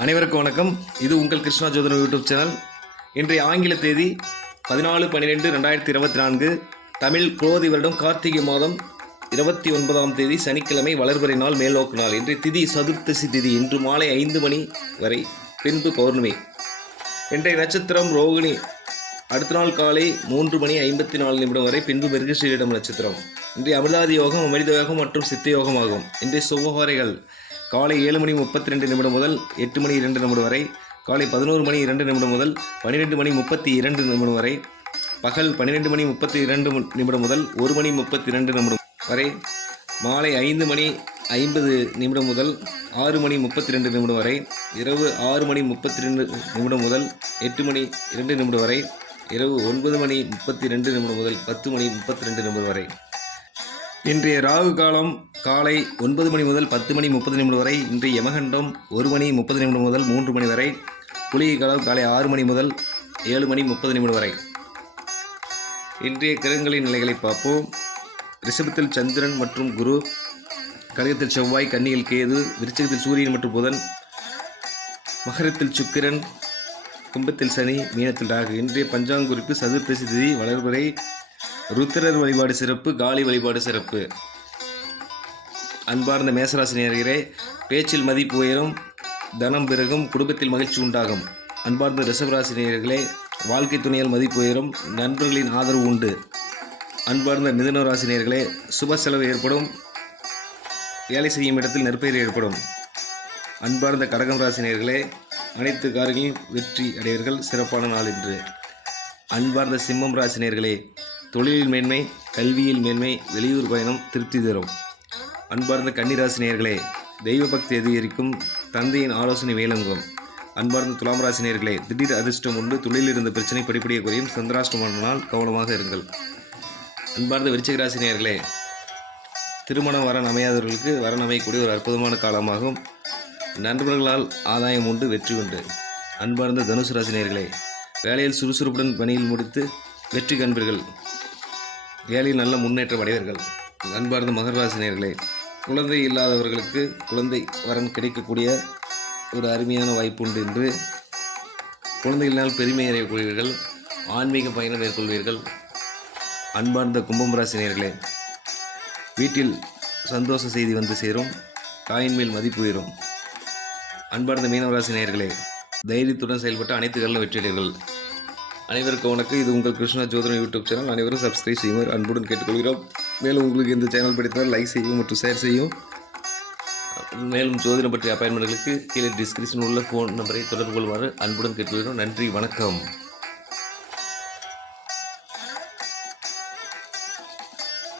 அனைவருக்கும் வணக்கம். இது உங்கள் கிருஷ்ணா ஜோதிடம் யூடியூப் சேனல். இன்றைய ஆங்கில தேதி 14/12/2024, தமிழ் குரோதி வருடம் கார்த்திகை மாதம் 29ஆம் தேதி சனிக்கிழமை, வளர்பிறை நாள், மேல்நோக்கு நாள். இன்றைய திதி சதுர்த்தசி திதி. இன்று மாலை 5 மணி வரை பின்பு பௌர்ணமி. இன்றைய நட்சத்திரம் ரோகிணி. அடுத்த நாள் காலை 3:54 வரை பின்பு மிருகசீரிடம் நட்சத்திரம். இன்றைய அமிர்தாதி யோகம், அமிர்த யோகம் மற்றும் சித்த யோகம் ஆகும். இன்றைய சுபஹோரைகள் காலை 7:32 முதல் 8:02 வரை, காலை 11:02 முதல் 12:32 வரை, பகல் 12:32 முதல் 1:32 வரை, மாலை 5:50 முதல் 6:32 வரை, இரவு 6:32 முதல் 8:02 வரை, இரவு 9:32 முதல் 10:32 வரை. இன்றைய ராகு காலம் காலை 9 மணி முதல் 10:30 வரை. இன்றைய யமகண்டம் 1:30 முதல் 3 மணி வரை. குளிகை காலம் காலை 6 மணி முதல் 7:30 வரை. இன்றைய கிரகங்களின் நிலைகளை பார்ப்போம். ரிஷபத்தில் சந்திரன் மற்றும் குரு, கடகத்தில் செவ்வாய், கன்னியில் கேது, விருச்சிகத்தில் சூரியன் மற்றும் புதன், மகரத்தில் சுக்கிரன், கும்பத்தில் சனி, மீனத்தில் ராகு. இன்றைய பஞ்சாங்க குறிப்பு சதுர்த்தசி திதி, வளர்பிறை, ருத்திரர் வழிபாடு சிறப்பு, காளி வழிபாடு சிறப்பு. அன்பார்ந்த மேசராசி நேயர்களே, பேச்சில் மதிப்பு உயரும், தனம் பெருகும், குடும்பத்தில் மகிழ்ச்சி உண்டாகும். அன்பார்ந்த ரிஷபராசி நேயர்களே, வாழ்க்கை துணையால் மதிப்பு உயரும், நண்பர்களின் ஆதரவு உண்டு. அன்பார்ந்த மிதுன ராசி நேயர்களே, சுப செலவு ஏற்படும், வேலை செய்யும் இடத்தில் நற்பெயர் ஏற்படும். அன்பார்ந்த கடகம் ராசி நேயர்களே, அனைத்து காரியங்களிலும் வெற்றி அடைவீர்கள், சிறப்பான நாள் இன்று. அன்பார்ந்த சிம்மம் ராசி நேயர்களே, தொழிலில் மேன்மை, கல்வியில் மேன்மை, வெளியூர் பயணம் திருப்தி தரும். அன்பார்ந்த கன்னிராசி நேயர்களே, தெய்வ பக்தி அதிகரிக்கும், தந்தையின் ஆலோசனை மேலோங்கும். அன்பார்ந்த துலாம் ராசி நேயர்களே, திடீர் அதிர்ஷ்டம் உண்டு, தொழிலில் இருந்த பிரச்சனை படிப்படியாக குறையும், சந்திராஷ்டமமான நாள், கவனமாக இருங்கள். அன்பார்ந்த விருச்சிக ராசி நேயர்களே, திருமணம் வரன் அமையாதவர்களுக்கு வரன் அமையக்கூடிய ஒரு அற்புதமான காலமாகும். நண்பர்களால் ஆதாயம் உண்டு, வெற்றி உண்டு. அன்பார்ந்த தனுசு ராசி நேயர்களே, வேலையில் சுறுசுறுப்புடன் பணியில் முடித்து வெற்றி காண்பீர்கள், வேலையில் நல்ல முன்னேற்றம் அடைவீர்கள். அன்பார்ந்த மகர ராசி நேயர்களே, குழந்தை இல்லாதவர்களுக்கு குழந்தை வரன் கிடைக்கக்கூடிய ஒரு அருமையான வாய்ப்பு உண்டு. என்று குழந்தைகளினால் பெருமை அடையக்கூடியவர்கள், ஆன்மீக பயணம் மேற்கொள்வீர்கள். அன்பார்ந்த கும்பம் ராசி நேயர்களே, வீட்டில் சந்தோஷ செய்தி வந்து சேரும், தாயின் மேல் மதிப்பு உயரும். அன்பார்ந்த மீனவராசி நேயர்களே, தைரியத்துடன் செயல்பட்டு அனைத்து காலிலும் வெற்றியடைவீர்கள். அனைவருக்கும் வணக்கம். இது உங்கள் கிருஷ்ணா ஜோதிடம் யூடியூப் சேனல். அனைவரும் சப்ஸ்கிரைப் செய்யுமாறு அன்புடன் கேட்டுக்கொள்கிறோம். மேலும் உங்களுக்கு இந்த சேனல் பிடித்தால் லைக் செய்யும் மற்றும் ஷேர் செய்யும். மேலும் ஜோதிடம் பற்றிய அப்பாயின்மெண்ட்களுக்கு கீழே டிஸ்கிரிப்ஷனில் உள்ள ஃபோன் நம்பரை தொடர்பு கொள்வாறு அன்புடன் கேட்டுக்கொள்கிறோம். நன்றி, வணக்கம்.